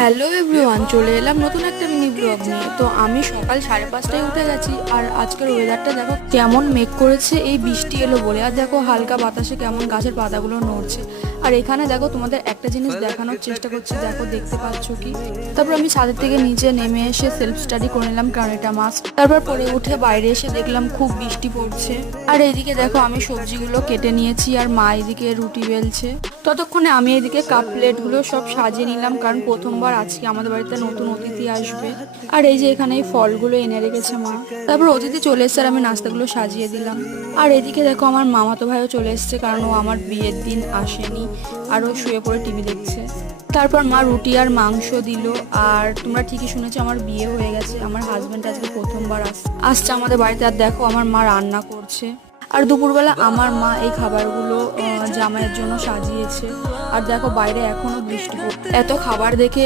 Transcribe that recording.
Hello everyone, চলে এলাম নতুন একটা মিনি ব্লগ নিয়ে। তো আমি সকাল 5:30টায় উঠে গেছি। আর আজকের ওয়েদারটা দেখো কেমন মেঘ করেছে, এই বৃষ্টি এলো বলে। আর দেখো হালকা বাতাসে কেমন গাছের পাতাগুলো নড়ছে। আর এখানে দেখো তোমাদের একটা জিনিস দেখানোর চেষ্টা করছি, দেখো দেখতে পাচ্ছ কি। তারপর আমি ছাদের থেকে নিচে নেমে এসে সেলফ স্টাডি করে নিলাম, কারণ এটা মাস্ট। তারপর পরে উঠে বাইরে এসে দেখলাম খুব বৃষ্টি পড়ছে। আর এইদিকে দেখো আমি সবজিগুলো কেটে নিয়েছি, আর মা এদিকে রুটি বেলছে। ততক্ষণে আমি এদিকে কাপ প্লেটগুলো সব সাজিয়ে নিলাম, কারণ প্রথমবার আজকে আমাদের বাড়িতে নতুন অতিথি আসবে। আর এই যে এখানে এই ফলগুলো এনে রেখেছে মা। তারপর অতিথি চলে এসছে আর আমি নাস্তাগুলো সাজিয়ে দিলাম। আর এদিকে দেখো আমার মামাতো ভাইও চলে এসছে, কারণ ও আমার বিয়ের দিন আসেনি। আর ও শুয়ে পড়ে টিভি দেখছে। তারপর মা রুটি আর মাংস দিল। আর তোমরা ঠিকই শুনেছো, আমার বিয়ে হয়ে গেছে। আমার হাজবেন্ড আজকে প্রথমবার আসছে আমাদের বাড়িতে। আর দেখো আমার মা রান্না করছে। আর দুপুরবেলা আমার মা এই খাবারগুলো জামাইয়ের জন্য সাজিয়েছে। আর দেখো বাইরে এখনো বৃষ্টি পড়ছে। এত খাবার দেখে